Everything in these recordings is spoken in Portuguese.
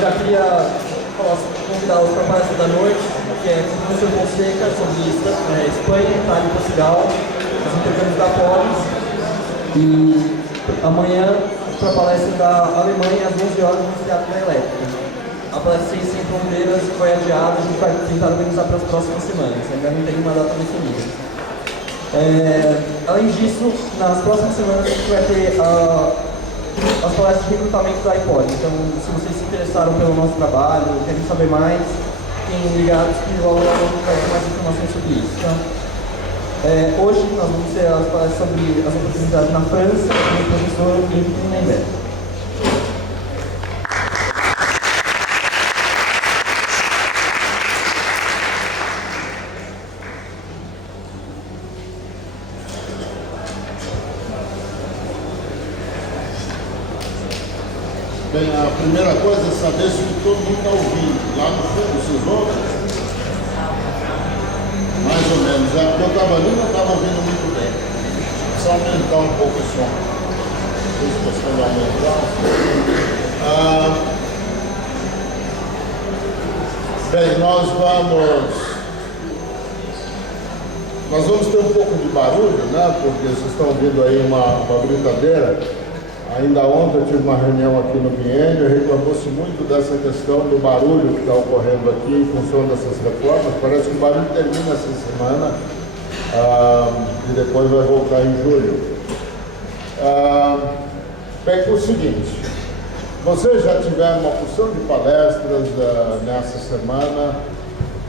já queria convidá-los para a palestra da noite, que é com o professor Fonseca, sobre Espanha, Itália e Portugal, os intercâmbios da Polis. E amanhã, para a palestra da Alemanha, às 11 horas, no Teatro da Elétrica. A palestra Ciência Sem Fronteiras foi adiada, a gente vai tentar organizar para as próximas semanas, ainda não tem uma data definida. Além disso, nas próximas semanas a gente vai ter as palestras de recrutamento da iPod. Então, se vocês se interessaram pelo nosso trabalho, querem saber mais, fiquem ligados que logo vai ter mais informações sobre isso. Tá? Hoje nós vamos ter as palestras sobre as oportunidades na França com o professor Henrique Neymar. Bem, a primeira coisa é saber se todo mundo está ouvindo. Lá no fundo, vocês ouvem? Mais ou menos. Porque eu estava ali e não estava ouvindo muito bem. Só aumentar um pouco o som. Não sei se você vai aumentar. Bem, nós vamos ter um pouco de barulho, né? Porque vocês estão ouvindo aí uma brincadeira. Ainda ontem eu tive uma reunião aqui no biênio, reclamou-se muito dessa questão do barulho que está ocorrendo aqui em função dessas reformas. Parece que o barulho termina essa semana e depois vai voltar em julho. Bem, o seguinte, vocês já tiveram uma porção de palestras nessa semana,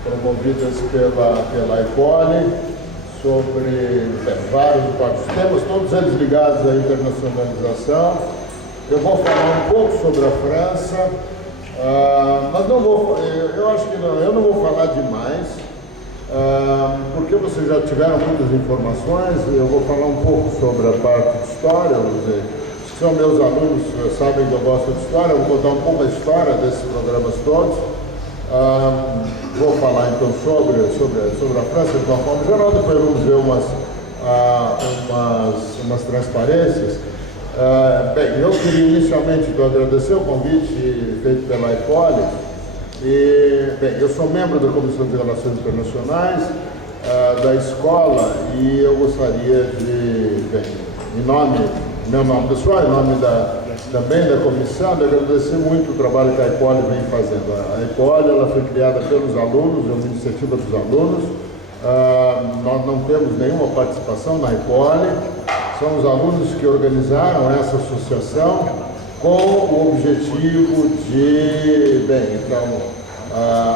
promovidas pela EPOLI, sobre vários temas, todos eles ligados à internacionalização. Eu vou falar um pouco sobre a França, mas eu acho que eu não vou falar demais, porque vocês já tiveram muitas informações. Eu vou falar um pouco sobre a parte de história. Os que são meus alunos sabem que eu gosto de história. Eu vou contar um pouco a história desses programas todos. Vou falar então sobre a França de uma forma geral, depois vamos ver umas transparências. Bem, eu queria inicialmente agradecer o convite feito pela EPOLI. Bem, eu sou membro da Comissão de Relações Internacionais da escola e eu gostaria de, em meu nome pessoal, em nome também da comissão, de agradecer muito o trabalho que a EPOLI vem fazendo. A EPOLI ela foi criada pelos alunos, é uma iniciativa dos alunos. Nós não temos nenhuma participação na EPOLI, são os alunos que organizaram essa associação com o objetivo de,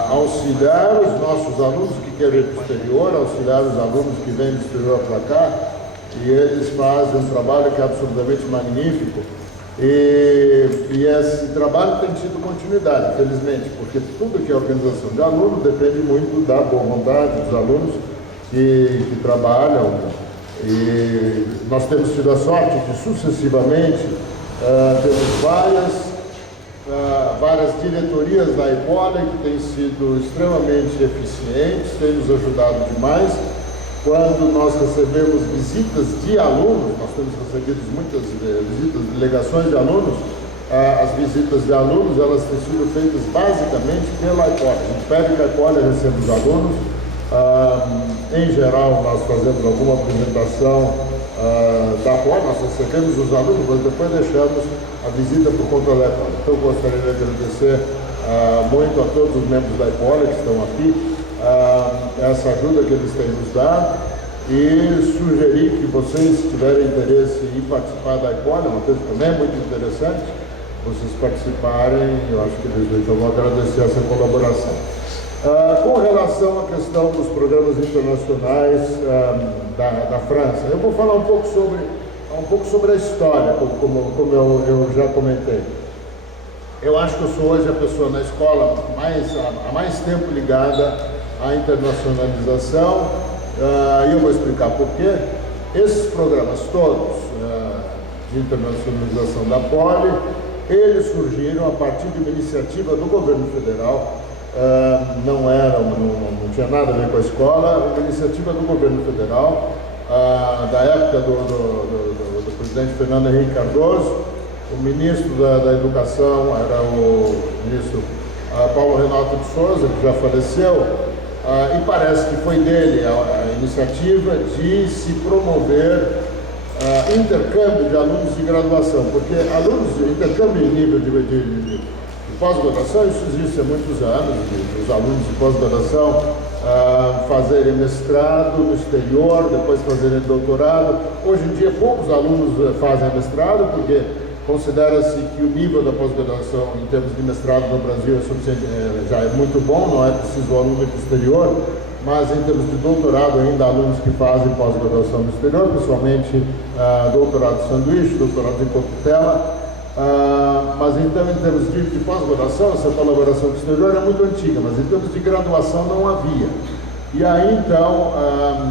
auxiliar os nossos alunos que querem ir para o exterior, auxiliar os alunos que vêm do exterior para cá, e eles fazem um trabalho que é absolutamente magnífico. E esse trabalho tem tido continuidade, infelizmente, porque tudo que é organização de alunos depende muito da boa vontade dos alunos que trabalham. E nós temos tido a sorte de sucessivamente temos várias diretorias da EPOLI que têm sido extremamente eficientes, têm nos ajudado demais. Quando nós recebemos visitas de alunos, nós temos recebido muitas visitas, delegações de alunos, as visitas de alunos elas têm sido feitas basicamente pela EPOLI. A gente pede que a EPOLI receba os alunos. Em geral, nós fazemos alguma apresentação da EPOLI, nós recebemos os alunos, mas depois deixamos a visita por conta da EPOLI. Então, eu gostaria de agradecer muito a todos os membros da EPOLI que estão aqui. Essa ajuda que eles têm nos dado e sugerir que vocês, se tiverem interesse em participar da EPOLI, uma coisa também muito interessante, vocês participarem. Eu acho que eles vão agradecer essa colaboração. Com relação à questão dos programas internacionais da França, eu vou falar um pouco sobre a história, como eu já comentei. Eu acho que eu sou hoje a pessoa na escola há mais tempo ligada à internacionalização, e eu vou explicar por quê. Esses programas todos de internacionalização da Poli, eles surgiram a partir de uma iniciativa do governo federal, não tinha nada a ver com a escola, uma iniciativa do governo federal, da época do presidente Fernando Henrique Cardoso, O ministro da Educação era o ministro Paulo Renato de Souza, que já faleceu, e parece que foi dele a iniciativa de se promover intercâmbio de alunos de graduação, porque intercâmbio em nível de pós-graduação, isso existe há muitos anos, os alunos de pós-graduação fazerem mestrado no exterior, depois fazerem doutorado. Hoje em dia poucos alunos fazem mestrado, porque considera-se que o nível da pós-graduação em termos de mestrado no Brasil já é muito bom, não é preciso o aluno ir para o exterior, mas em termos de doutorado ainda há alunos que fazem pós-graduação no exterior, principalmente doutorado de sanduíche, doutorado em coquetela, mas então em termos de pós-graduação, essa colaboração com o exterior é muito antiga, mas em termos de graduação não havia. E aí então,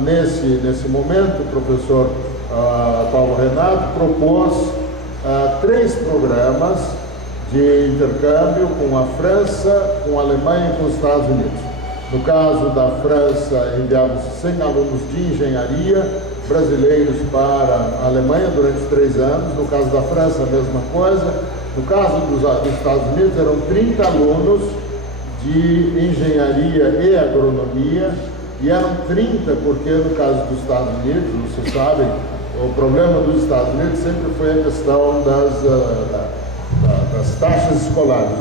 nesse momento, o professor Paulo Renato propôs 3 programas de intercâmbio com a França, com a Alemanha e com os Estados Unidos. No caso da França, enviavam-se 100 alunos de engenharia brasileiros para a Alemanha durante 3 anos. No caso da França, a mesma coisa. No caso dos Estados Unidos, eram 30 alunos de engenharia e agronomia, e eram 30 porque, no caso dos Estados Unidos, vocês sabem, o problema dos Estados Unidos sempre foi a questão das taxas escolares.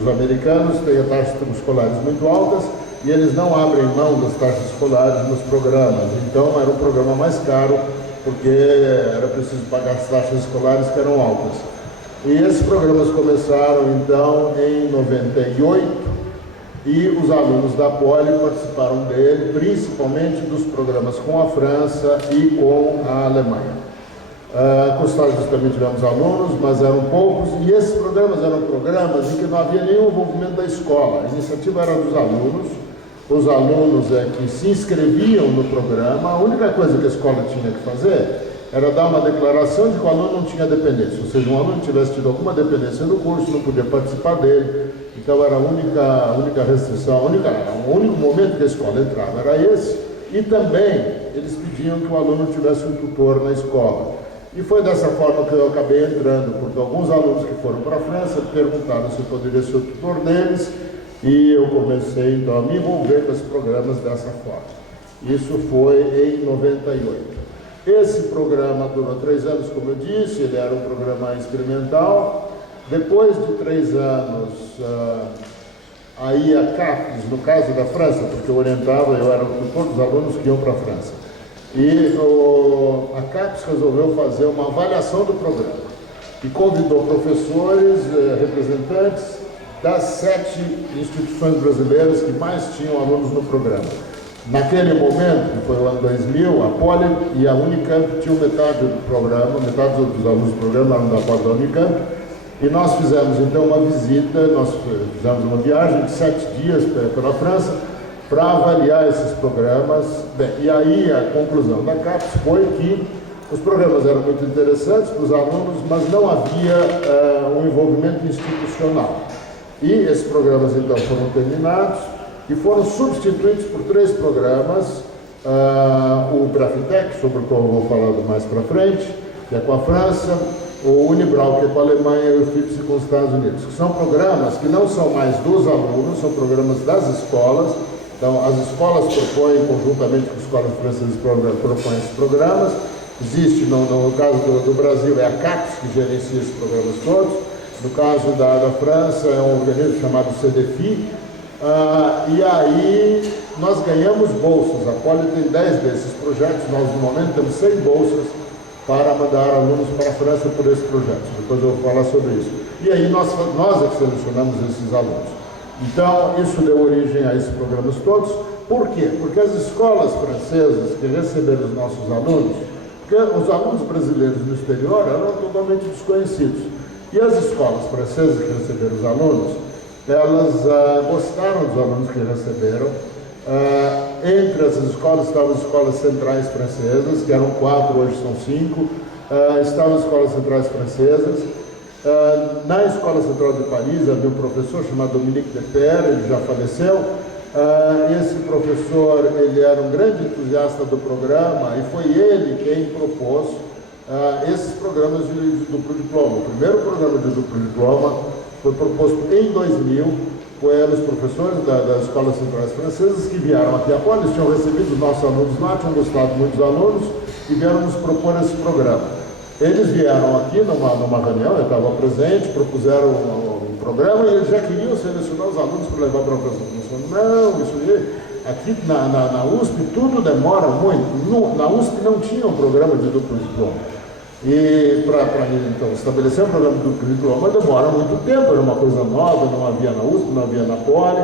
Os americanos têm taxas escolares muito altas e eles não abrem mão das taxas escolares nos programas. Então era um programa mais caro porque era preciso pagar as taxas escolares que eram altas. E esses programas começaram então em 98 e os alunos da Poli participaram dele, principalmente dos programas com a França e com a Alemanha. Com os Estados Unidos também tivemos alunos, mas eram poucos, e esses programas eram programas em que não havia nenhum envolvimento da escola. A iniciativa era dos alunos, os alunos que se inscreviam no programa. A única coisa que a escola tinha que fazer era dar uma declaração de que o aluno não tinha dependência, ou seja, um aluno que tivesse tido alguma dependência no curso, não podia participar dele. Então era a única restrição, o único momento que a escola entrava era esse, e também eles pediam que o aluno tivesse um tutor na escola. E foi dessa forma que eu acabei entrando, porque alguns alunos que foram para a França perguntaram se eu poderia ser o tutor deles, e eu comecei então a me envolver com esses programas dessa forma. Isso foi em 98. Esse programa durou 3 anos, como eu disse, ele era um programa experimental. Depois de 3 anos, aí a CAPES, no caso da França, porque eu era o tutor dos alunos que iam para a França, e a CAPES resolveu fazer uma avaliação do programa e convidou professores, representantes das 7 instituições brasileiras que mais tinham alunos no programa. Naquele momento, que foi o ano 2000, a Poli e a Unicamp tinham metade do programa, metade dos alunos do programa eram da Poli e da Unicamp, e nós fizemos então uma visita, nós fizemos uma viagem de 7 dias pela França para avaliar esses programas. Bem, e aí a conclusão da CAPES foi que os programas eram muito interessantes para os alunos, mas não havia um envolvimento institucional. E esses programas então foram terminados e foram substituídos por 3 programas, o Brafitec, sobre o qual eu vou falar mais para frente, que é com a França, o Unibral, que é com a Alemanha, e o FIPS com os Estados Unidos, que são programas que não são mais dos alunos, são programas das escolas. Então, as escolas propõem, conjuntamente com as escolas francesas, propõem esses programas. Existe, no caso do Brasil, é a CAPES que gerencia esses programas todos. No caso da França, é um organismo chamado CDFI. E aí, nós ganhamos bolsas. A Poli tem 10 desses projetos. Nós, no momento, temos 100 bolsas para mandar alunos para a França por esse projeto. Depois eu vou falar sobre isso. E aí nós é que selecionamos esses alunos. Então, isso deu origem a esses programas todos. Por quê? Porque as escolas francesas que receberam os nossos alunos, porque os alunos brasileiros no exterior eram totalmente desconhecidos. E as escolas francesas que receberam os alunos, elas gostaram dos alunos que receberam. Entre essas escolas estavam as escolas centrais francesas, que eram 4, hoje são 5. Estavam as escolas centrais francesas. Na Escola Central de Paris havia um professor chamado Dominique Deper, ele já faleceu. Esse professor, ele era um grande entusiasta do programa e foi ele quem propôs esses programas de duplo diploma. O primeiro programa de duplo diploma foi proposto em 2000 pelos professores das escolas centrais francesas que vieram aqui a Poli, eles tinham recebido os nossos alunos lá, tinham gostado muito dos alunos e vieram nos propor esse programa. Eles vieram aqui numa reunião, eu estava presente, propuseram um programa e eles já queriam selecionar os alunos para levar para a apresentação. Não, isso aí, aqui na USP tudo demora muito. Na USP não tinha um programa de duplo diploma. E para então, estabelecer um programa de duplo diploma demora muito tempo, era uma coisa nova, não havia na USP, não havia na Poli.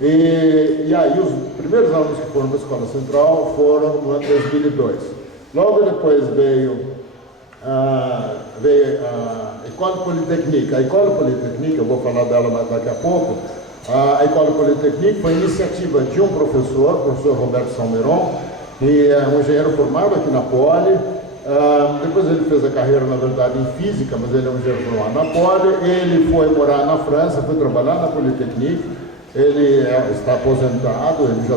E aí os primeiros alunos que foram para a Escola Central foram no ano 2002. Logo depois veio a École Polytechnique. A École Polytechnique, eu vou falar dela mais daqui a pouco. A École Polytechnique foi iniciativa de um professor, o professor Roberto Salmeron, que é um engenheiro formado aqui na Poli. Depois ele fez a carreira, na verdade, em física, mas ele é um engenheiro formado na Poli. Ele foi morar na França, foi trabalhar na Polytechnique. Ele está aposentado, ele já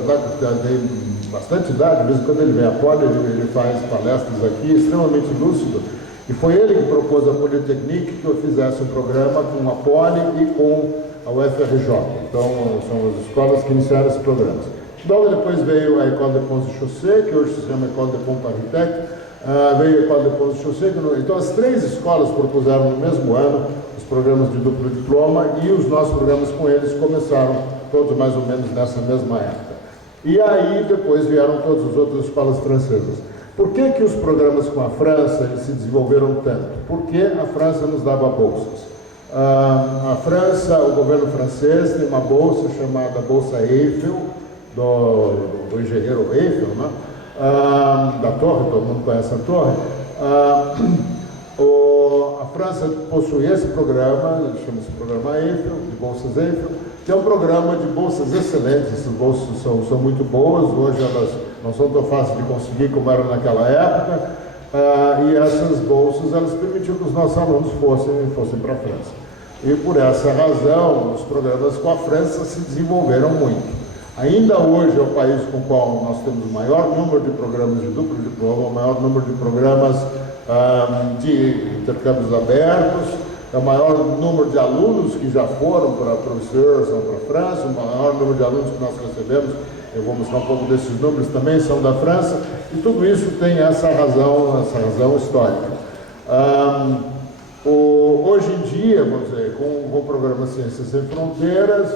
tem bastante idade, mesmo quando ele vem à Poli, ele faz palestras aqui, extremamente lúcido. E foi ele que propôs à Polytechnique que eu fizesse um programa com a Poli e com a UFRJ. Então, são as escolas que iniciaram esse programa. Logo depois veio a École de Ponts et Chaussées, que hoje se chama École de Ponts Architectes. Veio a École de Ponts et Chaussées. Então, as três escolas propuseram no mesmo ano os programas de duplo diploma e os nossos programas com eles começaram todos mais ou menos nessa mesma época. E aí, depois vieram todas as outras escolas francesas. Por que os programas com a França eles se desenvolveram tanto? Porque a França nos dava bolsas. A França, o governo francês tem uma bolsa chamada Bolsa Eiffel, do engenheiro Eiffel, né? Da torre, todo mundo conhece a torre. A França possui esse programa, chama-se Programa Eiffel, de bolsas Eiffel, que é um programa de bolsas excelentes. Essas bolsas são muito boas, hoje elas não são tão fáceis de conseguir como eram naquela época, e essas bolsas elas permitiam que os nossos alunos fossem para a França. E por essa razão, os programas com a França se desenvolveram muito. Ainda hoje é o país com o qual nós temos o maior número de programas de duplo diploma, o maior número de programas de intercâmbios abertos, é o maior número de alunos que já foram para professores ou para a França, o maior número de alunos que nós recebemos, eu vou mostrar um pouco desses números também, são da França, e tudo isso tem essa razão histórica. Hoje em dia, vamos dizer, com o programa Ciências Sem Fronteiras,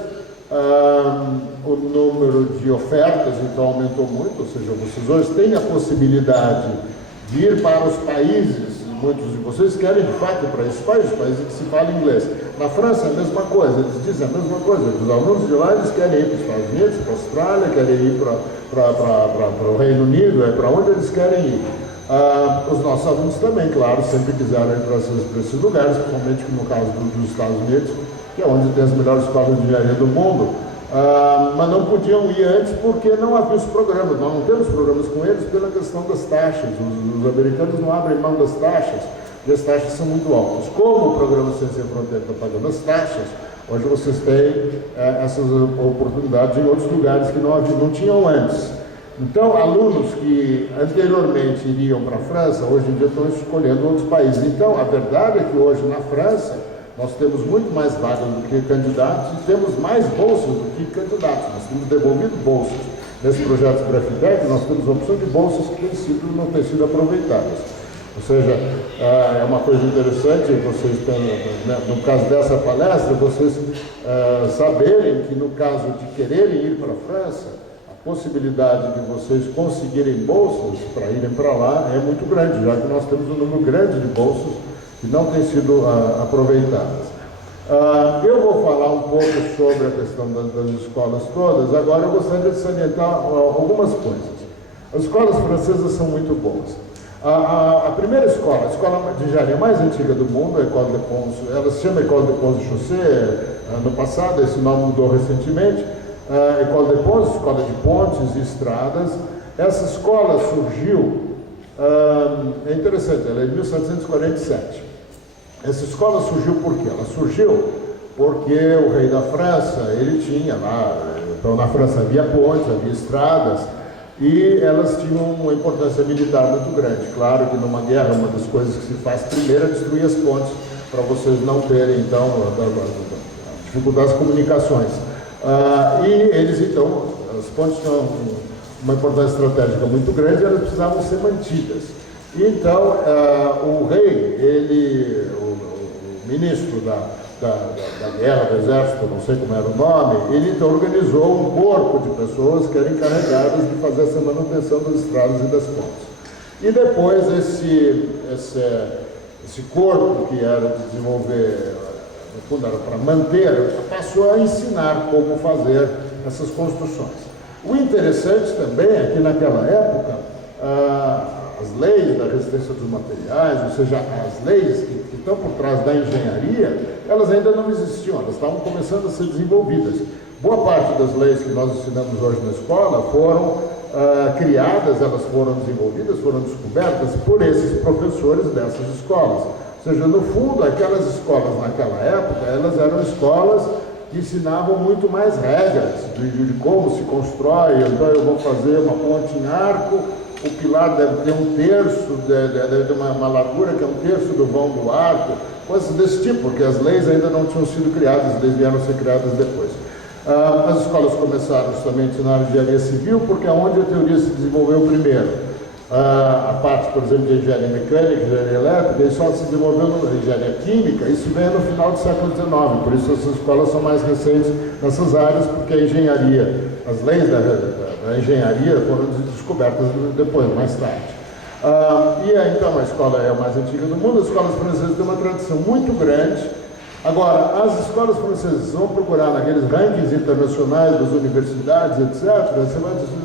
o número de ofertas então aumentou muito, ou seja, vocês hoje têm a possibilidade de ir para os países, muitos de vocês querem de fato ir para esses países que se falam inglês. Na França é a mesma coisa, eles dizem a mesma coisa, os alunos de lá eles querem ir para os Estados Unidos, para a Austrália, querem ir para o Reino Unido, é para onde eles querem ir. Os nossos alunos também, claro, sempre quiseram ir para esses lugares, principalmente no caso dos Estados Unidos, que é onde tem as melhores escolas de engenharia do mundo, mas não podiam ir antes porque não havia os programas. Nós não temos programas com eles pela questão das taxas. Os americanos não abrem mão das taxas, e as taxas são muito altas. Como o programa Ciência Sem Fronteira está pagando as taxas, hoje vocês têm essas oportunidades em outros lugares que não tinham antes. Então, alunos que anteriormente iriam para a França, hoje em dia estão escolhendo outros países. Então, a verdade é que hoje na França, nós temos muito mais vagas do que candidatos e temos mais bolsas do que candidatos. Nós temos devolvido bolsas. Nesse projeto Brefitec, nós temos a opção de bolsas que não têm sido aproveitadas. Ou seja, é uma coisa interessante, vocês no caso dessa palestra, vocês saberem que no caso de quererem ir para a França, a possibilidade de vocês conseguirem bolsas para irem para lá é muito grande, já que nós temos um número grande de bolsas que não têm sido aproveitadas. Eu vou falar um pouco sobre a questão das escolas todas, agora eu gostaria de salientar algumas coisas. As escolas francesas são muito boas. A primeira escola, a escola de engenharia mais antiga do mundo, a École de Ponts, ela se chama École de Ponts et Chaussées, no passado, esse nome mudou recentemente, École de Ponts, escola de pontes e estradas. Essa escola surgiu, é interessante, ela é de 1747. Essa escola surgiu por quê? Ela surgiu porque o rei da França, ele tinha lá, então na França havia pontes, havia estradas, e elas tinham uma importância militar muito grande. Claro que numa guerra, uma das coisas que se faz primeiro é destruir as pontes, para vocês não terem, então, dificuldade das comunicações. E eles, então, as pontes tinham uma importância estratégica muito grande e elas precisavam ser mantidas. Então, o rei, o ministro da guerra, do exército, não sei como era o nome, ele então organizou um corpo de pessoas que eram encarregadas de fazer essa manutenção das estradas e das pontes. E depois esse corpo que era de desenvolver, no fundo era para manter, passou a ensinar como fazer essas construções. O interessante também é que naquela época, as leis da resistência dos materiais, ou seja, as leis que estão por trás da engenharia, elas ainda não existiam, elas estavam começando a ser desenvolvidas. Boa parte das leis que nós ensinamos hoje na escola foram criadas, elas foram desenvolvidas, foram descobertas por esses professores dessas escolas. Ou seja, no fundo, aquelas escolas naquela época, elas eram escolas que ensinavam muito mais regras de como se constrói. Então, eu vou fazer uma ponte em arco, o pilar deve ter um terço, deve ter uma largura que é um terço do vão do arco, coisas desse tipo, porque as leis ainda não tinham sido criadas, as leis vieram a ser criadas depois. As escolas começaram justamente a ensinar engenharia civil, porque é onde a teoria se desenvolveu primeiro. A parte, por exemplo, de engenharia mecânica, engenharia elétrica, e só se desenvolveu na engenharia química, isso veio no final do século XIX, por isso essas escolas são mais recentes nessas áreas, porque a engenharia, as leis da engenharia foram descobertas depois, mais tarde. Então a escola é a mais antiga do mundo, as escolas francesas têm uma tradição muito grande. Agora, as escolas francesas vão procurar naqueles rankings internacionais das universidades, etc., vocês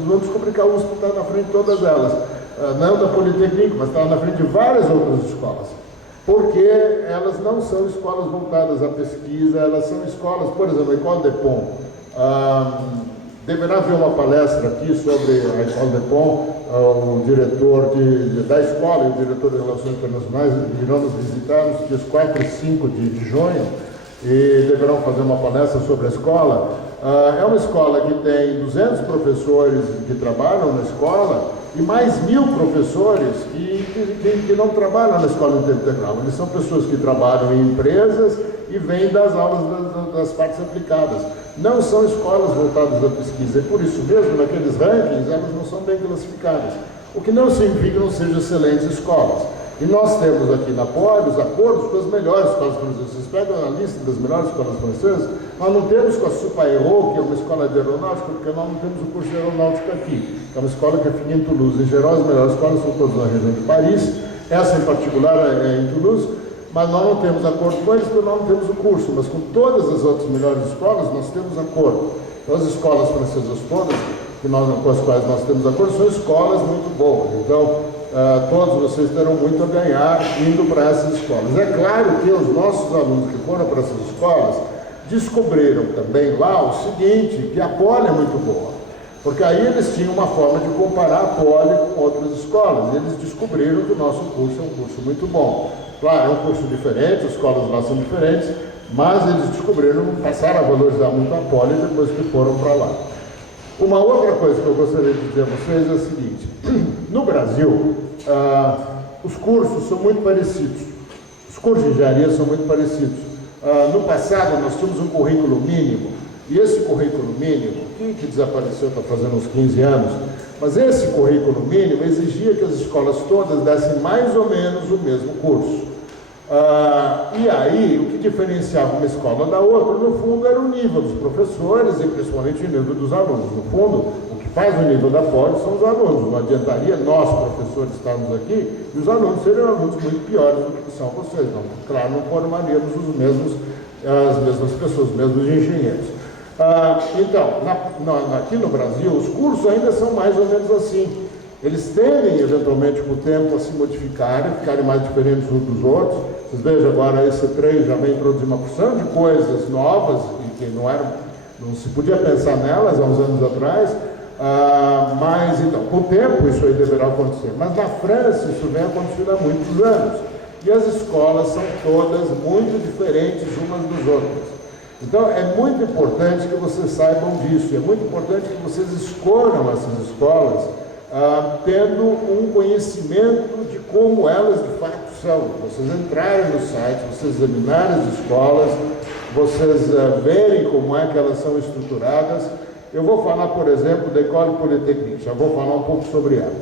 vão descobrir que a USP está na frente de todas elas. Não da Politécnico, mas está na frente de várias outras escolas. Porque elas não são escolas voltadas à pesquisa, elas são escolas, por exemplo, a École de Pont. Deverá haver uma palestra aqui sobre a École de Pont, o diretor da escola e o diretor de Relações Internacionais irão nos visitar nos dias 4 e 5 de junho e deverão fazer uma palestra sobre a escola. É uma escola que tem 200 professores que trabalham na escola e mais 1.000 professores que não trabalham na escola em tempo integral. Eles são pessoas que trabalham em empresas e vêm das aulas das partes aplicadas. Não são escolas voltadas à pesquisa, e por isso mesmo, naqueles rankings, elas não são bem classificadas. O que não significa que não sejam excelentes escolas. E nós temos aqui na Poli os acordos com as melhores escolas francesas. Vocês pegam a lista das melhores escolas francesas, nós não temos com a Supaéro, que é uma escola de aeronáutica, porque nós não temos o curso de aeronáutica aqui. É uma escola que fica em Toulouse. Em geral, as melhores escolas são todas na região de Paris. Essa em particular é em Toulouse, mas nós não temos acordo com eles porque nós não temos o curso. Mas com todas as outras melhores escolas, nós temos acordo. Então, as escolas francesas todas, com as quais nós temos acordo, são escolas muito boas. Então, todos vocês terão muito a ganhar indo para essas escolas. É claro que os nossos alunos que foram para essas escolas descobriram também lá o seguinte, que a Poli é muito boa, porque aí eles tinham uma forma de comparar a Poli com outras escolas, e eles descobriram que o nosso curso é um curso muito bom. Claro, é um curso diferente, as escolas lá são diferentes, mas eles descobriram, passaram a valorizar muito a Poli depois que foram para lá. Uma outra coisa que eu gostaria de dizer a vocês é o seguinte: no Brasil, os cursos são muito parecidos, os cursos de engenharia são muito parecidos. No passado, nós tínhamos um currículo mínimo, e esse currículo mínimo, que desapareceu, está fazendo uns 15 anos, mas esse currículo mínimo exigia que as escolas todas dessem mais ou menos o mesmo curso. E aí, o que diferenciava uma escola da outra, no fundo, era o nível dos professores e principalmente o nível dos alunos. No fundo, o que faz o nível da Poli são os alunos. Não adiantaria nós, professores, estarmos aqui e os alunos seriam alunos muito piores do que são vocês. Não, claro, não formaríamos as mesmas pessoas, os mesmos engenheiros. Então, aqui no Brasil, os cursos ainda são mais ou menos assim. Eles tendem, eventualmente, com o tempo, a se modificarem, ficarem mais diferentes uns dos outros. Vocês vejam agora, a EC3 já vem introduzir uma porção de coisas novas, e que não se podia pensar nelas há uns anos atrás, mas, então, com o tempo isso aí deverá acontecer. Mas na França isso vem acontecendo há muitos anos. E as escolas são todas muito diferentes umas das outras. Então, é muito importante que vocês saibam disso, é muito importante que vocês escolham essas escolas tendo um conhecimento de como elas de fato são. Vocês entrarem no site, vocês examinarem as escolas, vocês verem como é que elas são estruturadas. Eu vou falar, por exemplo, da École Polytechnique, já vou falar um pouco sobre ela.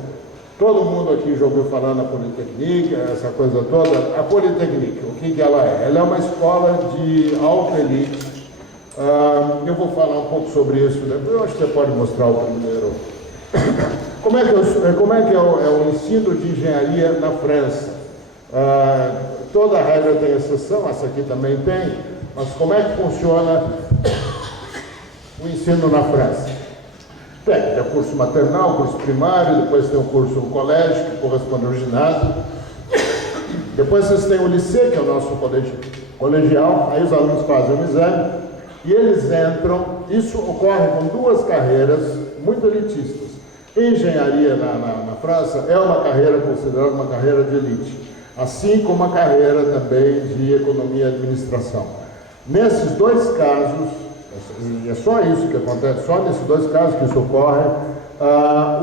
Todo mundo aqui já ouviu falar na Polytechnique, essa coisa toda. A Polytechnique, o que ela é? Ela é uma escola de alta elite. Eu vou falar um pouco sobre isso depois. Eu acho que você pode mostrar o primeiro. Como é que é o ensino de engenharia na França? Toda regra tem exceção, essa aqui também tem, mas como é que funciona o ensino na França? Tem o curso maternal, curso primário, depois tem o curso no colégio, que corresponde ao ginásio. Depois vocês têm o lycée, que é o nosso colegial, aí os alunos fazem o exame e eles entram. Isso ocorre com duas carreiras muito elitistas. Engenharia na França é uma carreira considerada uma carreira de elite, assim como a carreira também de economia e administração. Nesses dois casos, e é só isso que acontece, só nesses dois casos que isso ocorre,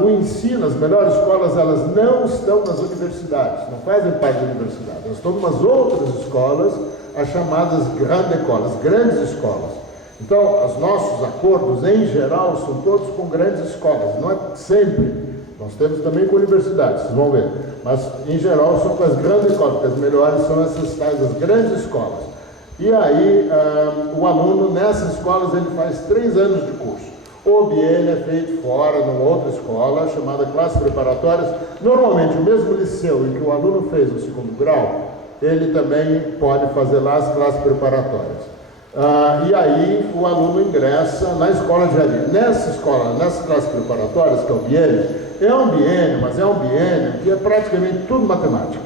o ensino, as melhores escolas, elas não estão nas universidades, não fazem parte da universidade, elas estão em umas outras escolas, as chamadas grandes écoles, grandes escolas. Então, os nossos acordos, em geral, são todos com grandes escolas, não é sempre. Nós temos também com universidades, vocês vão ver. Mas, em geral, são com as grandes escolas, porque as melhores são essas tais, as grandes escolas. E aí, o aluno, nessas escolas, ele faz 3 anos de curso. O biênio é feito fora, numa outra escola, chamada classes preparatórias. Normalmente, o mesmo liceu em que o aluno fez o 2º grau, ele também pode fazer lá as classes preparatórias. E aí o aluno ingressa na escola de engenharia. Nessa escola, nessas classes preparatórias, que é o biênio, mas é um biênio que é praticamente tudo matemática.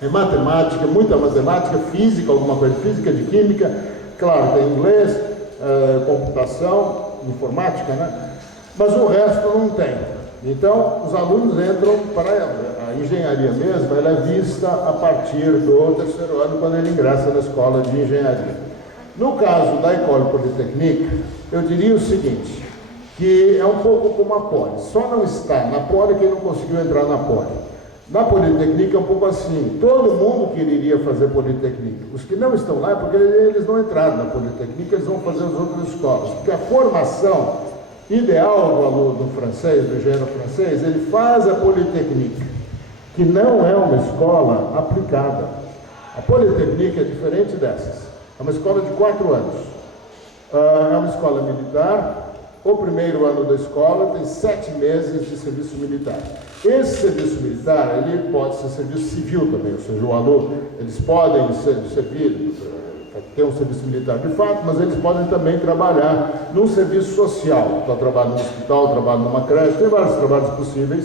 É matemática, muita matemática, física, alguma coisa de física, de química, claro, tem inglês, computação, informática, né? Mas o resto não tem. Então, os alunos entram para a engenharia mesmo, ela é vista a partir do 3º ano, quando ele ingressa na escola de engenharia. No caso da École Polytechnique, eu diria o seguinte, que é um pouco como a Poli, só não está na Poli quem não conseguiu entrar na Poli. Na Polytechnique é um pouco assim, todo mundo queria fazer Polytechnique. Os que não estão lá é porque eles não entraram na Polytechnique, eles vão fazer as outras escolas. Porque a formação ideal do aluno francês, do engenheiro francês, ele faz a Polytechnique, que não é uma escola aplicada. A Polytechnique é diferente dessas. É uma escola de 4 anos. É uma escola militar. O primeiro ano da escola tem 7 meses de serviço militar. Esse serviço militar, ele pode ser serviço civil também, ou seja, o aluno, eles podem servir, ter um serviço militar de fato, mas eles podem também trabalhar num serviço social. Então, trabalho no hospital, trabalho numa creche, tem vários trabalhos possíveis.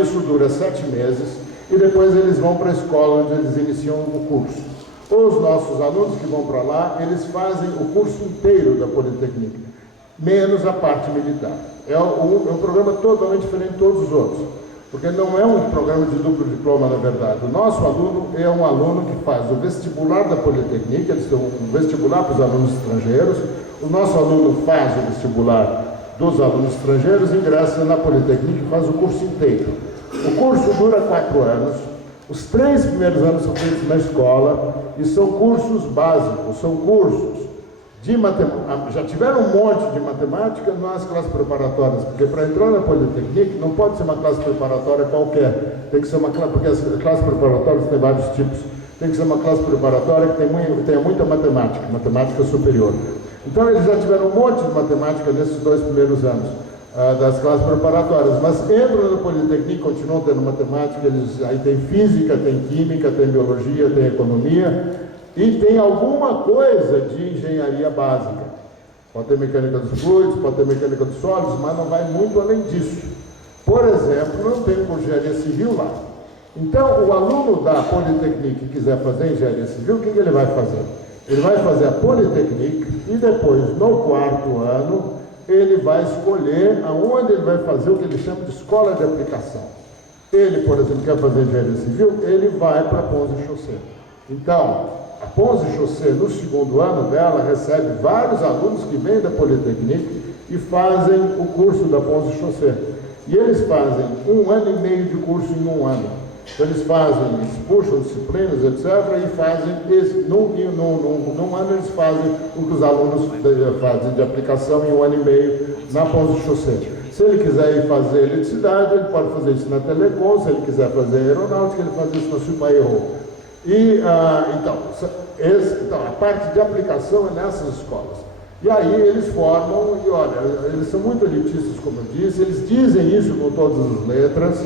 Isso dura 7 meses e depois eles vão para a escola onde eles iniciam o curso. Os nossos alunos que vão para lá, eles fazem o curso inteiro da Polytechnique, menos a parte militar. É um programa totalmente diferente de todos os outros, porque não é um programa de duplo diploma, na verdade. O nosso aluno é um aluno que faz o vestibular da Polytechnique, eles têm um vestibular para os alunos estrangeiros, o nosso aluno faz o vestibular dos alunos estrangeiros, ingressa na Polytechnique e faz o curso inteiro. O curso dura 4 anos. Os 3 primeiros anos são feitos na escola e são cursos básicos, são cursos de matemática. Já tiveram um monte de matemática nas classes preparatórias, porque para entrar na Polytechnique não pode ser uma classe preparatória qualquer, tem que ser uma classe, porque as classes preparatórias têm vários tipos, tem que ser uma classe preparatória que tenha muita matemática superior. Então eles já tiveram um monte de matemática nesses 2 primeiros anos das classes preparatórias, mas entram na Polytechnique, continuam tendo matemática, aí tem física, tem química, tem biologia, tem economia e tem alguma coisa de engenharia básica. Pode ter mecânica dos fluidos, pode ter mecânica dos sólidos, mas não vai muito além disso. Por exemplo, não tem engenharia civil lá. Então, o aluno da Polytechnique que quiser fazer engenharia civil, o que ele vai fazer? Ele vai fazer a Polytechnique e depois, no 4º ano, ele vai escolher aonde ele vai fazer o que ele chama de escola de aplicação. Ele, por exemplo, quer fazer engenharia civil, ele vai para a Pons e Chaussée. Então, a Pons e Chaussée, no 2º ano dela, recebe vários alunos que vêm da Polytechnique e fazem o curso da Pons e Chaussée. E eles fazem 1 ano e meio de curso em 1 ano. Então, eles puxam disciplinas, etc., e fazem, num ano eles fazem o que os alunos fazem de aplicação em 1 ano e meio na Pons de Chaussée. Se ele quiser ir fazer eletricidade, ele pode fazer isso na Telecom. Se ele quiser fazer aeronáutica, ele faz isso na Supaerro. Então, a parte de aplicação é nessas escolas. E aí eles formam, e olha, eles são muito elitistas, como eu disse, eles dizem isso com todas as letras,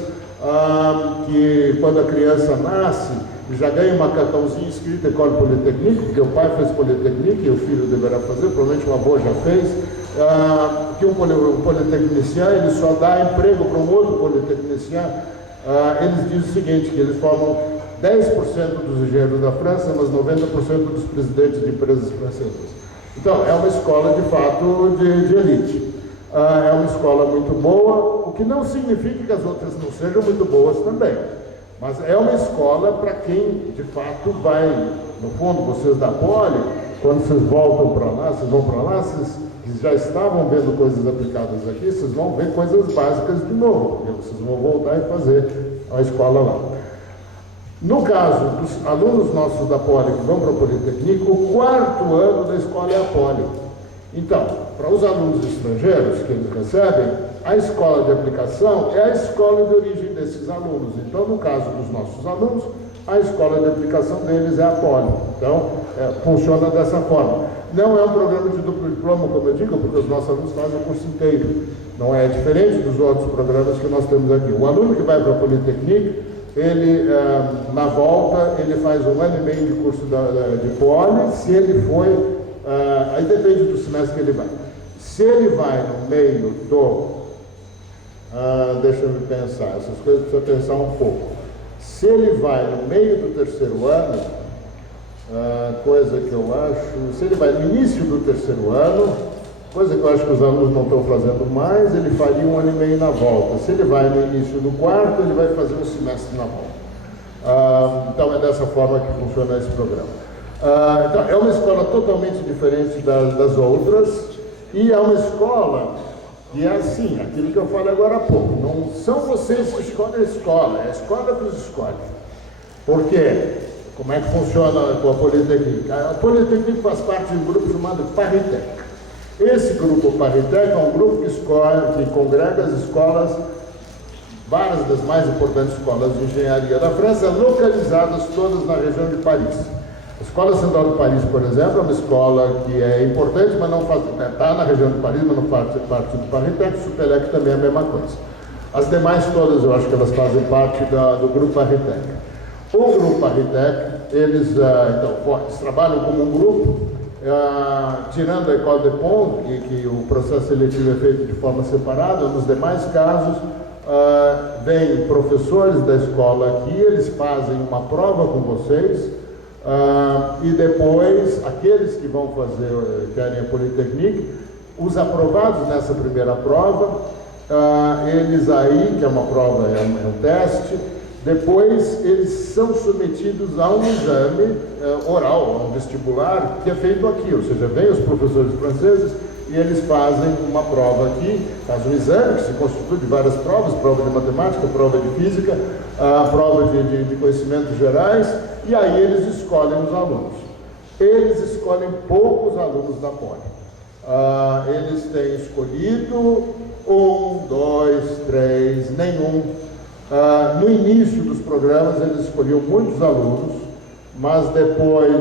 que quando a criança nasce, já ganha uma cartãozinha escrito École Polytechnique, porque o pai fez Polytechnique e o filho deverá fazer, provavelmente o avô já fez, que um politecnicien ele só dá emprego para um outro politecnicien. Eles dizem o seguinte, que eles formam 10% dos engenheiros da França, mas 90% dos presidentes de empresas francesas. Então, é uma escola de fato de elite. É uma escola muito boa, o que não significa que as outras não sejam muito boas também. Mas é uma escola para quem de fato vai, no fundo, vocês da Poli, quando vocês voltam para lá, vocês vão para lá, vocês que já estavam vendo coisas aplicadas aqui, vocês vão ver coisas básicas de novo, porque vocês vão voltar e fazer a escola lá. No caso dos alunos nossos da Poli que vão para o Politécnico, o 4º ano da escola é a Poli. Então, para os alunos estrangeiros que eles recebem, a escola de aplicação é a escola de origem desses alunos. Então, no caso dos nossos alunos, a escola de aplicação deles é a Poli. Então, funciona dessa forma. Não é um programa de duplo diploma, como eu digo, porque os nossos alunos fazem o curso inteiro. Não é diferente dos outros programas que nós temos aqui. O aluno que vai para a Politécnique, ele, na volta, ele faz 1 ano e meio de curso de Poli. Se ele foi, aí depende do semestre que ele vai. Se ele vai no meio do, deixa eu pensar, essas coisas precisa pensar um pouco. Se ele vai no meio do 3º ano, coisa que eu acho, se ele vai no início do 3º ano, coisa que eu acho que os alunos não estão fazendo mais, ele faria 1 ano e meio na volta. Se ele vai no início do 4º, ele vai fazer um semestre na volta. Então é dessa forma que funciona esse programa. Então, é uma escola totalmente diferente das outras, e é uma escola que é assim, aquilo que eu falei agora há pouco, não são vocês que escolhem a escola, é a escola que os escolhe. Por quê? Como é que funciona com a Politécnique? A Politécnique faz parte de um grupo chamado Paritec. Esse grupo Paritec é um grupo que congrega as escolas, várias das mais importantes escolas de engenharia da França, localizadas todas na região de Paris. A Escola Central de Paris, por exemplo, é uma escola que é importante, mas não faz, está na região de Paris, mas não faz parte do Paritec. Supelec também é a mesma coisa. As demais todas, eu acho que elas fazem parte do grupo Paritec. O grupo Paritec, eles trabalham como um grupo, tirando a École de Pont, que o processo seletivo é feito de forma separada. Nos demais casos, vêm professores da escola aqui, eles fazem uma prova com vocês, e depois, aqueles que vão querem a Politécnique, os aprovados nessa primeira prova, eles aí, que é uma prova, é um teste, depois eles são submetidos a um exame oral, a um vestibular, que é feito aqui, ou seja, vêm os professores franceses e eles fazem uma prova aqui, fazem um exame que se constitui de várias provas, prova de matemática, prova de física, prova de conhecimentos gerais, e aí eles escolhem os alunos. Eles escolhem poucos alunos da Poli. Eles têm escolhido 1, 2, 3, nenhum. No início dos programas eles escolhiam muitos alunos, mas depois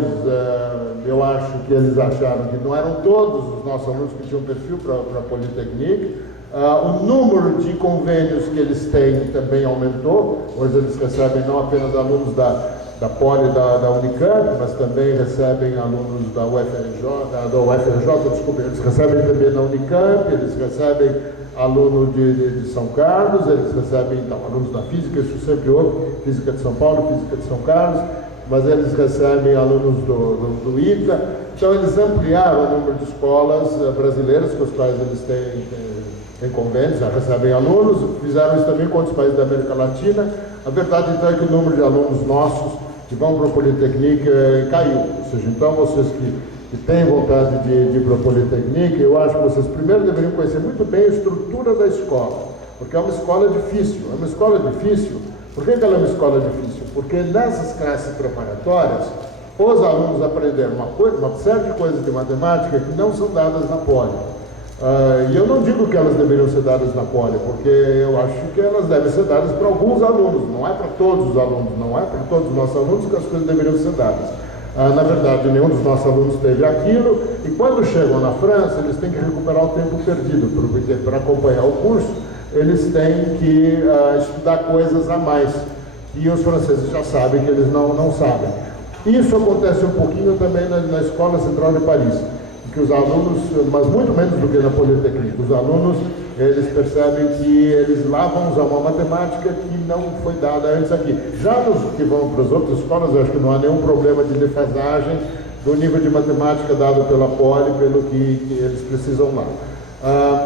eu acho que eles acharam que não eram todos os nossos alunos que tinham perfil para a Politécnique. O número de convênios que eles têm também aumentou. Hoje eles recebem não apenas alunos da Poli da Unicamp, mas também recebem alunos da UFRJ, desculpa, eles recebem também da Unicamp, eles recebem aluno de São Carlos, eles recebem então alunos da física, isso sempre houve, física de São Paulo, física de São Carlos, mas eles recebem alunos do ITA. Então eles ampliaram o número de escolas brasileiras com os quais eles têm convênios, já recebem alunos, fizeram isso também com outros países da América Latina. A verdade então é que o número de alunos nossos que vão para o Politécnique caiu, ou seja, então vocês que têm vontade de ir para o Politécnique, eu acho que vocês primeiro deveriam conhecer muito bem a estrutura da escola. porque é uma escola difícil. É uma escola difícil. Por que ela é uma escola difícil? Porque nessas classes preparatórias, os alunos aprenderam uma série de coisas de matemática que não são dadas na Poli. E eu não digo que elas deveriam ser dadas na Poli, porque eu acho que elas devem ser dadas para alguns alunos, não é para todos os alunos, não é para todos os nossos alunos que as coisas deveriam ser dadas. Na verdade, nenhum dos nossos alunos teve aquilo, e quando chegam na França, eles têm que recuperar o tempo perdido, porque para acompanhar o curso, eles têm que estudar coisas a mais, e os franceses já sabem que eles não sabem. Isso acontece um pouquinho também na Escola Central de Paris, que os alunos, mas muito menos do que na Politécnica, os alunos, eles percebem que eles lá vão usar uma matemática que não foi dada antes aqui. Já nos que vão para as outras escolas, eu acho que não há nenhum problema de defasagem do nível de matemática dado pela Poli, pelo que eles precisam lá.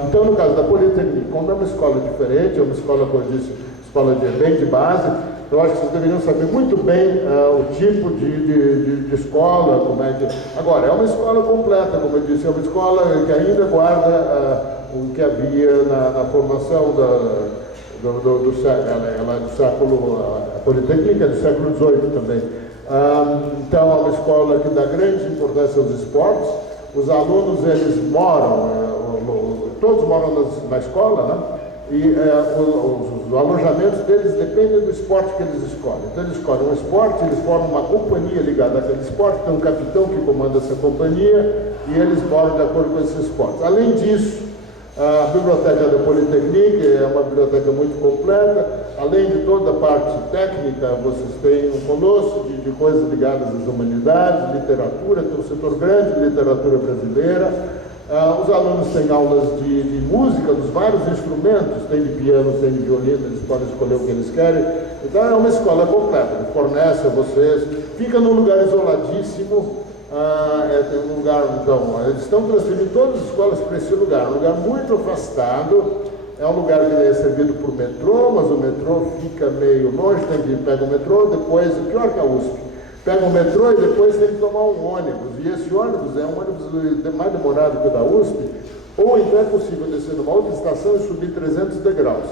Então, no caso da Politécnica, como é uma escola diferente, é uma escola, como eu disse, escola bem de base, eu acho que vocês deveriam saber muito bem o tipo de escola, como é que... Agora, é uma escola completa, como eu disse, é uma escola que ainda guarda o que havia na formação do século, a Politécnica é do século XVIII também. Então, é uma escola que dá grande importância aos esportes. Os alunos, eles moram, todos moram na escola, né? E os alojamentos deles dependem do esporte que eles escolhem. Então eles escolhem um esporte, eles formam uma companhia ligada àquele esporte, tem um capitão que comanda essa companhia e eles moram de acordo com esses esportes. Além disso, a biblioteca da Politécnica é uma biblioteca muito completa. Além de toda a parte técnica, vocês têm um colosso de coisas ligadas às humanidades, literatura, tem um setor grande de literatura brasileira. Os alunos têm aulas de música, dos vários instrumentos, tem de piano, tem de violino, eles podem escolher o que eles querem. Então é uma escola completa, fornece a vocês, fica num lugar isoladíssimo, tem um lugar, então, eles estão transferindo todas as escolas para esse lugar, um lugar muito afastado, é um lugar que é servido por metrô, mas o metrô fica meio longe, tem que pegar o metrô, depois, pior que a USP. Pega o metrô e depois tem que tomar um ônibus. E esse ônibus é um ônibus mais demorado que o da USP, ou então é possível descer numa outra estação e subir 300 degraus.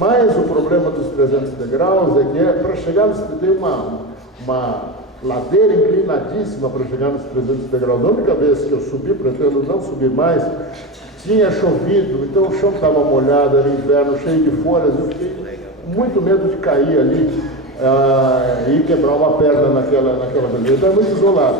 Mas o problema dos 300 degraus é que para chegar, tem uma ladeira inclinadíssima para chegar nos 300 degraus. A única vez que eu subi, pretendo não subir mais, tinha chovido, então o chão estava molhado, era inverno, cheio de folhas, eu fiquei com muito medo de cair ali. E quebrar uma perna naquela beleza. Então é muito isolado.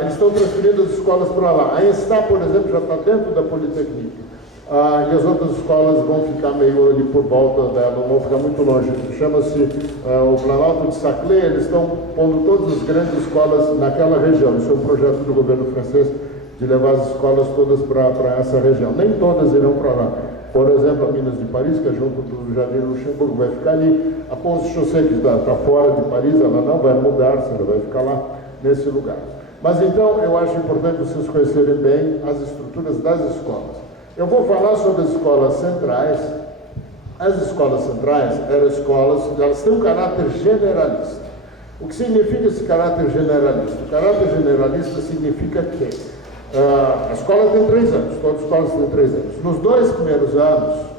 Eles estão transferindo as escolas para lá. A ESTA, por exemplo, já está dentro da Politécnica. E as outras escolas vão ficar meio ali por volta dela, não vão ficar muito longe. Chama-se o Planalto de Saclay. Eles estão pondo todas as grandes escolas naquela região. Isso é um projeto do governo francês de levar as escolas todas para essa região. Nem todas irão para lá. Por exemplo, a Minas de Paris, que é junto do Jardim Luxemburgo, vai ficar ali. A Ponce Chaussée, que está fora de Paris, ela não vai mudar-se, ela vai ficar lá nesse lugar. Mas então, eu acho importante vocês conhecerem bem as estruturas das escolas. Eu vou falar sobre as escolas centrais. As escolas centrais eram escolas, elas têm um caráter generalista. O que significa esse caráter generalista? O caráter generalista significa que a escola tem 3 anos, todas as escolas têm 3 anos. Nos 2 primeiros anos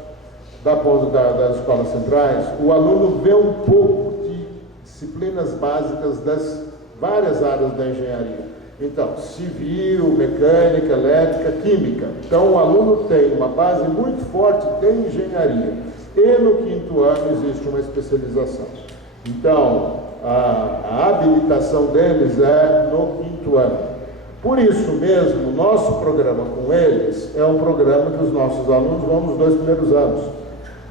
das escolas centrais, o aluno vê um pouco de disciplinas básicas das várias áreas da engenharia. Então, civil, mecânica, elétrica, química. Então, o aluno tem uma base muito forte de engenharia. E no 5º ano existe uma especialização. Então, a habilitação deles é no 5º ano. Por isso mesmo, o nosso programa com eles é um programa que os nossos alunos vão nos 2 primeiros anos.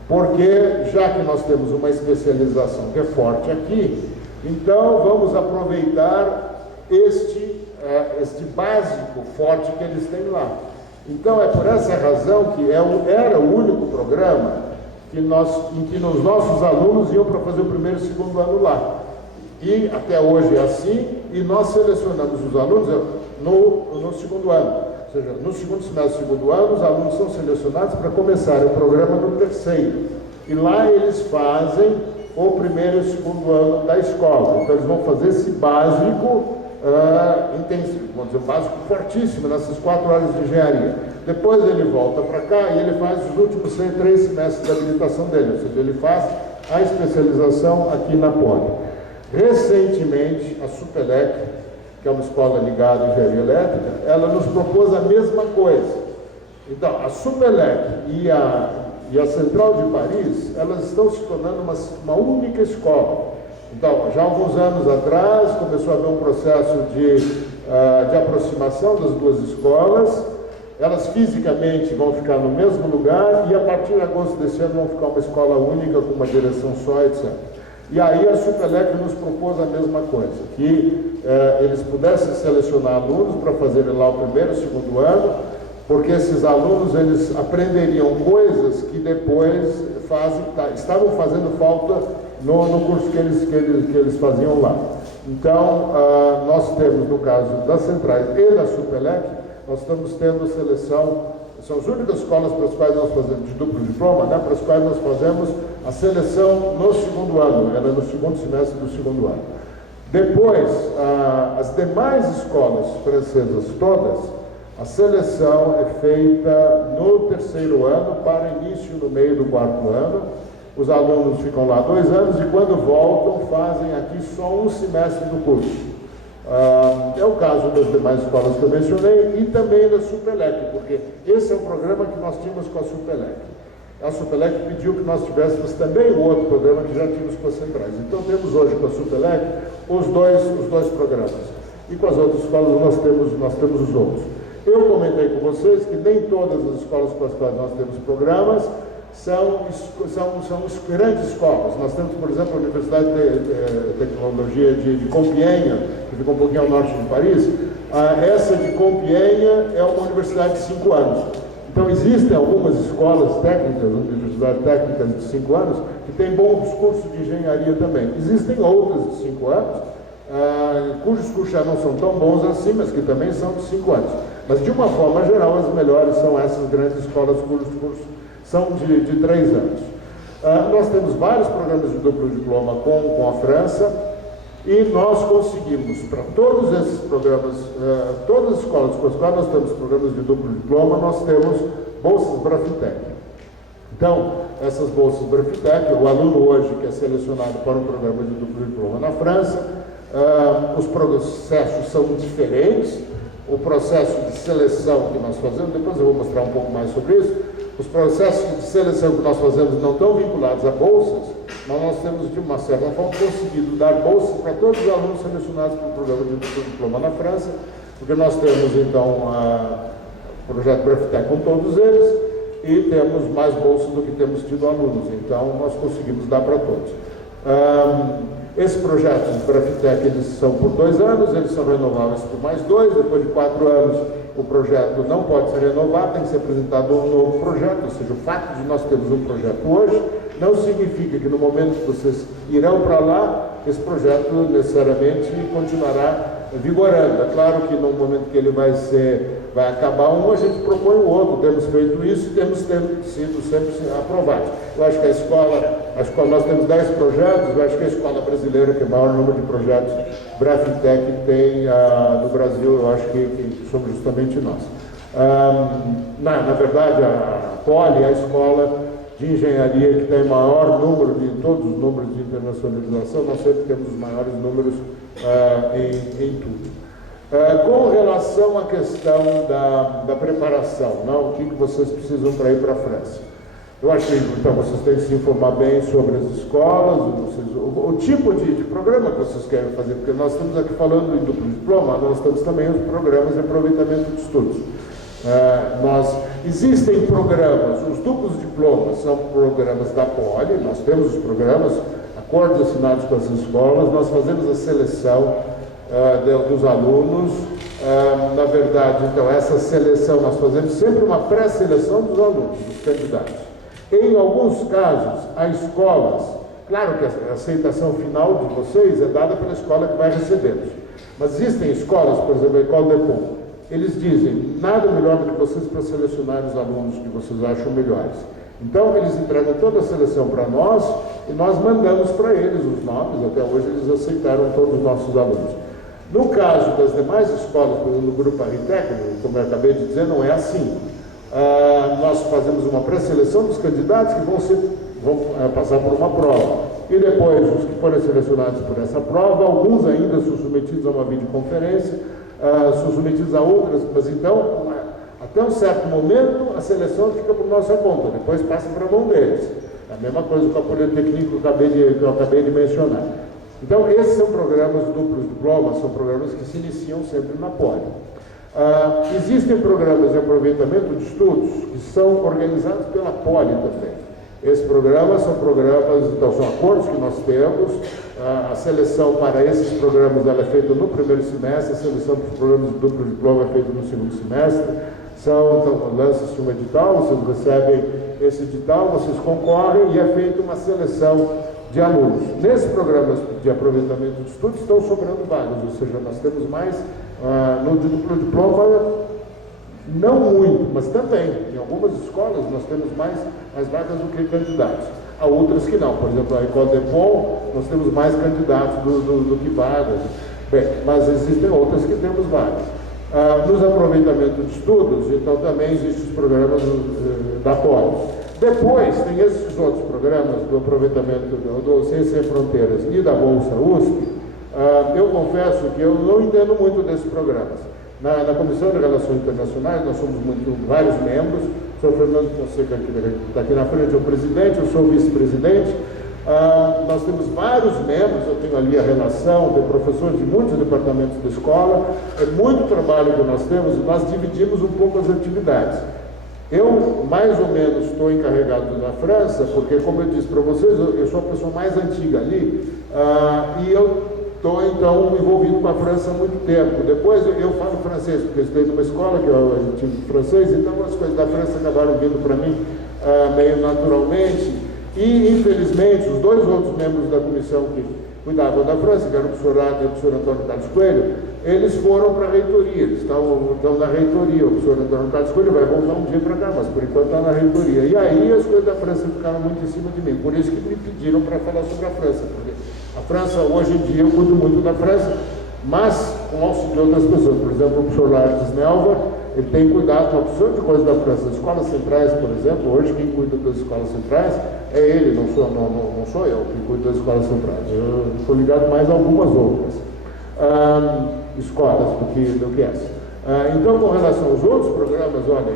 Porque, já que nós temos uma especialização que é forte aqui, então vamos aproveitar este básico forte que eles têm lá. Então, é por essa razão que era o único programa em que os nossos alunos iam para fazer o 1º e 2º ano lá. E até hoje é assim, e nós selecionamos os alunos no 2º ano. Ou seja, no 2º semestre do 2º ano, os alunos são selecionados para começar o programa no 3º. E lá eles fazem o 1º e 2º ano da escola. Então eles vão fazer esse básico intensivo, vamos dizer, um básico fortíssimo nessas 4 áreas de engenharia. Depois ele volta para cá e ele faz os últimos 3 semestres de habilitação dele, ou seja, ele faz a especialização aqui na Poli. Recentemente, a Supelec, que é uma escola ligada à engenharia elétrica, ela nos propôs a mesma coisa. Então, a Supelec e a Central de Paris, elas estão se tornando uma única escola. Então, já há alguns anos atrás, começou a haver um processo de aproximação das duas escolas. Elas fisicamente vão ficar no mesmo lugar e a partir de agosto desse ano vão ficar uma escola única com uma direção só, etc. E aí a Supelec nos propôs a mesma coisa, que eles pudessem selecionar alunos para fazerem lá o primeiro e segundo ano, porque esses alunos eles aprenderiam coisas que depois estavam fazendo falta no curso que eles faziam lá. Então, nós temos, no caso das centrais e da Supelec, nós estamos tendo seleção, são as únicas escolas para as quais nós fazemos de duplo diploma, né, para as quais nós fazemos a seleção no segundo ano, ela é no segundo semestre do segundo ano. Depois, as demais escolas francesas todas, a seleção é feita no terceiro ano para início no meio do quarto ano. Os alunos ficam lá 2 anos e quando voltam fazem aqui só um semestre do curso. É o caso das demais escolas que eu mencionei e também da Supelec, porque esse é o programa que nós tínhamos com a Supelec. A Supelec pediu que nós tivéssemos também o outro programa que já tínhamos com as centrais. Então temos hoje com a Supelec os dois programas. E com as outras escolas nós temos os outros. Eu comentei com vocês que nem todas as escolas com as quais nós temos programas são grandes escolas. Nós temos, por exemplo, a Universidade de Tecnologia de Compiègne, que fica um pouquinho ao norte de Paris. Essa de Compiègne é uma universidade de 5 anos. Então, existem algumas escolas técnicas, universidades técnicas de 5 anos, que têm bons cursos de engenharia também. Existem outras de 5 anos, cujos cursos já não são tão bons assim, mas que também são de 5 anos. Mas, de uma forma geral, as melhores são essas grandes escolas cujos cursos são de 3 anos. Nós temos vários programas de duplo diploma com a França e nós conseguimos, para todos esses programas, todas as escolas com as quais nós temos programas de duplo diploma, nós temos bolsas Brafitec. Então, essas bolsas Brafitec, o aluno hoje que é selecionado para um programa de duplo diploma na França, os processos são diferentes. O processo de seleção que nós fazemos, depois eu vou mostrar um pouco mais sobre isso. Os processos de seleção que nós fazemos não estão vinculados a bolsas, mas nós temos, de uma certa forma, conseguido dar bolsas para todos os alunos selecionados para o programa de diploma na França, porque nós temos, então, o projeto Brafitec com todos eles e temos mais bolsas do que temos tido alunos, então nós conseguimos dar para todos. Esses projetos de Brafitec, eles são por 2 anos, eles são renováveis por mais 2, depois de 4 anos o projeto não pode ser renovado, tem que ser apresentado um novo projeto, ou seja, o fato de nós termos um projeto hoje não significa que no momento que vocês irão para lá, esse projeto necessariamente continuará vigorando. É claro que no momento que ele vai acabar a gente propõe o outro. Temos feito isso e temos sido sempre aprovados. Eu acho que a escola, nós temos 10 projetos, eu acho que a escola brasileira, que é o maior número de projetos Brafitec tem no Brasil, eu acho que somos justamente nós. Na verdade, a Poli é a escola de engenharia que tem o maior número de todos os números de internacionalização, nós sempre temos os maiores números em tudo. Com relação à questão da preparação, o que vocês precisam para ir para a França? Eu acho que então, vocês têm que se informar bem sobre as escolas, o tipo de programa que vocês querem fazer, porque nós estamos aqui falando em duplo diploma, nós temos também os programas de aproveitamento de estudos. Existem programas, os duplos diplomas são programas da Poli, nós temos os programas, acordos assinados com as escolas, nós fazemos a seleção dos alunos. Na verdade, então, essa seleção nós fazemos sempre uma pré-seleção dos alunos, dos candidatos. Em alguns casos, há escolas, claro que a aceitação final de vocês é dada pela escola que vai recebê-los, mas existem escolas, por exemplo, a École de Pont, eles dizem, nada melhor do que vocês para selecionar os alunos que vocês acham melhores. Então, eles entregam toda a seleção para nós e nós mandamos para eles os nomes, até hoje eles aceitaram todos os nossos alunos. No caso das demais escolas, por exemplo, no grupo Arritec, como eu acabei de dizer, não é assim. Nós fazemos uma pré-seleção dos candidatos que vão passar por uma prova. E depois, os que forem selecionados por essa prova, alguns ainda são submetidos a uma videoconferência, são submetidos a outras, mas então, até um certo momento, a seleção fica por nossa conta, depois passa para a mão deles. É a mesma coisa com a Politécnico que eu acabei de mencionar. Então, esses são programas duplos diplomas, são programas que se iniciam sempre na Poli. Existem programas de aproveitamento de estudos que são organizados pela Poli também. Esses programas são programas, então são acordos que nós temos, a seleção para esses programas ela é feita no primeiro semestre, a seleção para os programas de duplo diploma é feita no segundo semestre, então lança-se um edital, vocês recebem esse edital, vocês concorrem e é feita uma seleção de alunos. Nesses programas de aproveitamento de estudos estão sobrando vagas, ou seja, nós temos mais, no duplo diploma, não muito, mas também, em algumas escolas nós temos mais vagas do que candidatos. Há outras que não, por exemplo, a École de Pont, nós temos mais candidatos do que vagas. Bem, mas existem outras que temos vagas. Nos aproveitamentos de estudos, então também existem os programas da Poli. Depois, tem esses outros programas do aproveitamento do Ciência Sem Fronteiras e da Bolsa USP. Eu confesso que eu não entendo muito desses programas. Na Comissão de Relações Internacionais, nós somos vários membros. O senhor Fernando Fonseca, que está aqui na frente, é o presidente, eu sou o vice-presidente. Nós temos vários membros, eu tenho ali a relação, tem professores de muitos departamentos da escola, é muito trabalho que nós temos e nós dividimos um pouco as atividades. Eu, mais ou menos, estou encarregado da França, porque, como eu disse para vocês, eu sou a pessoa mais antiga ali, e eu estou, então, envolvido com a França há muito tempo. Depois, eu falo francês, porque eu estudei numa escola que eu tive francês, então as coisas da França acabaram vindo para mim meio naturalmente. E, infelizmente, os dois outros membros da comissão que cuidavam da França, que eram o professor Ada e o professor Antônio Carlos Coelho, eles foram para a reitoria, eles estão na reitoria. O professor Antônio Carlos Coelho vai voltar um dia para cá, mas por enquanto está na reitoria. E aí as coisas da França ficaram muito em cima de mim, por isso que me pediram para falar sobre a França, porque a França, hoje em dia, eu cuido muito da França, mas com o auxílio de outras pessoas. Por exemplo, o professor Laertes Nelva, ele tem cuidado de uma opção de coisas da França. As escolas centrais, por exemplo, hoje quem cuida das escolas centrais é ele, não sou eu quem cuida das escolas centrais. Eu estou ligado mais a algumas outras escolas do que essa. Então, com relação aos outros programas, olha,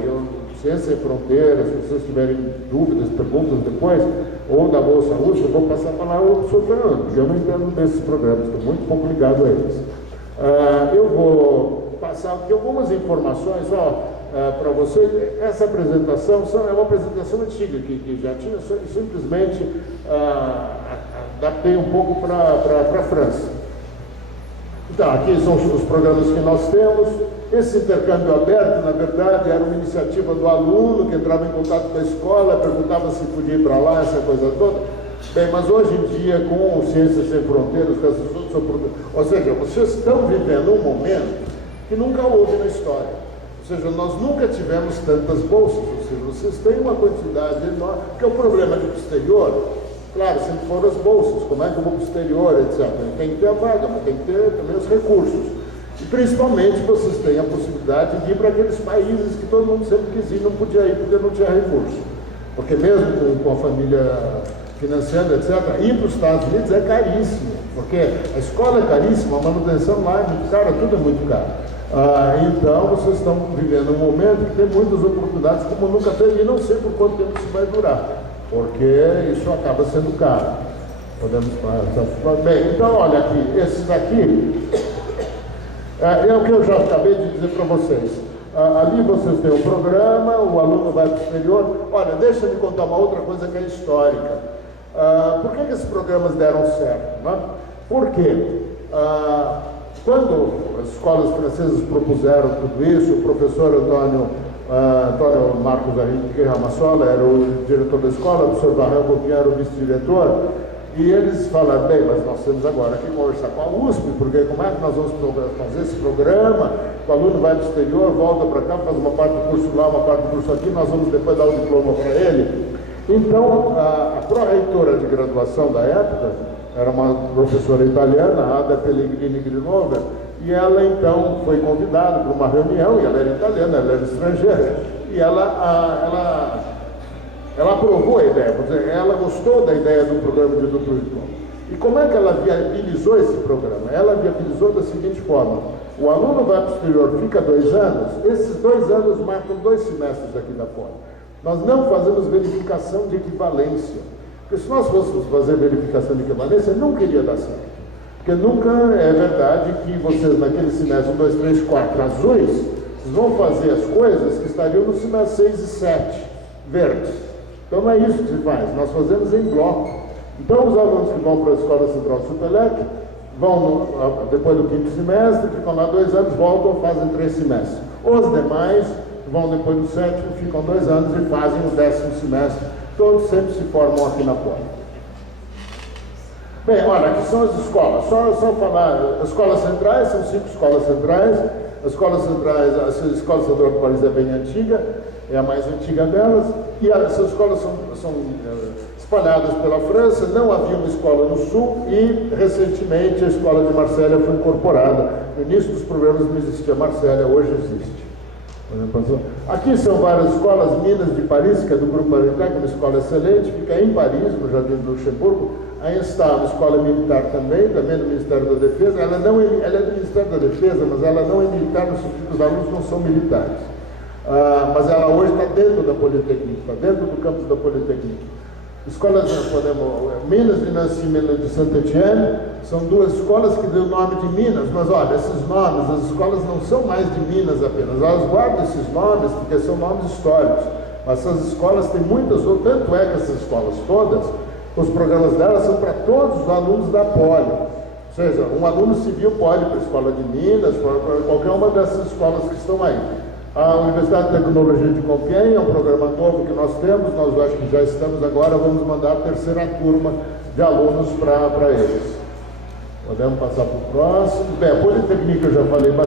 Ciência Sem Fronteiras, se vocês tiverem dúvidas, perguntas depois, ou da Bolsa USP, eu vou passar a palavra ao professor Fernando, porque eu não entendo desses programas, estou muito pouco ligado a eles. Eu vou passar aqui algumas informações para vocês. Essa apresentação é uma apresentação antiga que já tinha, simplesmente adaptei um pouco para a França. Então, aqui são os programas que nós temos. Esse intercâmbio aberto, na verdade, era uma iniciativa do aluno que entrava em contato com a escola, perguntava se podia ir para lá, essa coisa toda. Bem, mas hoje em dia, com Ciências Sem Fronteiras, ou seja, vocês estão vivendo um momento que nunca houve na história. Ou seja, nós nunca tivemos tantas bolsas, ou seja, vocês têm uma quantidade enorme, porque o problema de ir para o exterior, claro, sempre foram as bolsas, como é que eu vou para o exterior, etc. Tem que ter a vaga, mas tem que ter também os recursos. E principalmente vocês têm a possibilidade de ir para aqueles países que todo mundo sempre quis ir, não podia ir porque não tinha recurso. Porque mesmo com a família financiando, etc., ir para os Estados Unidos é caríssimo, porque a escola é caríssima, a manutenção lá é muito cara, tudo é muito caro. Então vocês estão vivendo um momento que tem muitas oportunidades como nunca teve, e não sei por quanto tempo isso vai durar, porque isso acaba sendo caro. Podemos falar. Bem, então olha aqui, esses daqui é o que eu já acabei de dizer para vocês. Ali vocês têm um programa, o aluno vai para o exterior. Olha, deixa eu contar uma outra coisa que é histórica. Por que esses programas deram certo? Né? Porque quando as escolas francesas propuseram tudo isso, o professor Antônio Marcos Henrique Ramassola era o diretor da escola, o professor Barrel Bobinha era o vice-diretor, e eles falaram, bem, mas nós temos agora que conversar com a USP, porque como é que nós vamos fazer esse programa? O aluno vai para o exterior, volta para cá, faz uma parte do curso lá, uma parte do curso aqui, nós vamos depois dar o diploma para ele. Então, a pró-reitora de graduação da época era uma professora italiana, Ada Pellegrini Grinover, e ela então foi convidada para uma reunião, e ela era italiana, ela era estrangeira, e ela aprovou a ideia, vamos dizer, ela gostou da ideia do programa de duplo diploma. E como é que ela viabilizou esse programa? Ela viabilizou da seguinte forma: o aluno vai para o exterior, fica 2 anos, esses 2 anos marcam 2 semestres aqui da Poli. Nós não fazemos verificação de equivalência, porque se nós fôssemos fazer verificação de equivalência, nunca iria dar certo. Porque nunca é verdade que vocês, naquele semestre 1, 2, 3, 4 azuis, vocês vão fazer as coisas que estariam no semestre 6 e 7 verdes. Então não é isso que se faz, nós fazemos em bloco. Então os alunos que vão para a Escola Central Supelec vão, depois do 5º semestre, ficam lá 2 anos, voltam, fazem 3 semestres. Os demais vão depois do 7º, ficam 2 anos e fazem o 10º semestre. Todos sempre se formam aqui na Poli. Bem, olha, aqui são as escolas. Só falar, as escolas centrais, são 5 escolas centrais. As escolas centrais, a Escola Central de Paris é bem antiga, é a mais antiga delas, e essas escolas são espalhadas pela França. Não havia uma escola no sul e, recentemente, a escola de Marsella foi incorporada. No início dos programas não existia Marsella, hoje existe. Aqui são várias escolas, Minas de Paris, que é do Grupo Paritec, uma escola excelente, fica em Paris, no Jardim do Luxemburgo. Aí está uma escola militar também do Ministério da Defesa. Ela é do Ministério da Defesa, mas ela não é militar no sentido que os alunos não são militares. Mas ela hoje está dentro da Politécnica, está dentro do campus da Politécnica. Escolas, Minas de Nancy e Minas de Saint-Étienne, são 2 escolas que dão o nome de Minas, mas olha, esses nomes, as escolas não são mais de Minas apenas, elas guardam esses nomes porque são nomes históricos, mas essas escolas têm muitas outras, tanto é que essas escolas todas, os programas delas são para todos os alunos da Poli, ou seja, um aluno civil pode ir para a Escola de Minas, para qualquer uma dessas escolas que estão aí. A Universidade de Tecnologia de Compiègne é um programa novo que nós temos, nós acho que já estamos agora, vamos mandar a 3ª turma de alunos para eles. Podemos passar para o próximo. Bem, a Politécnica eu já falei bastante.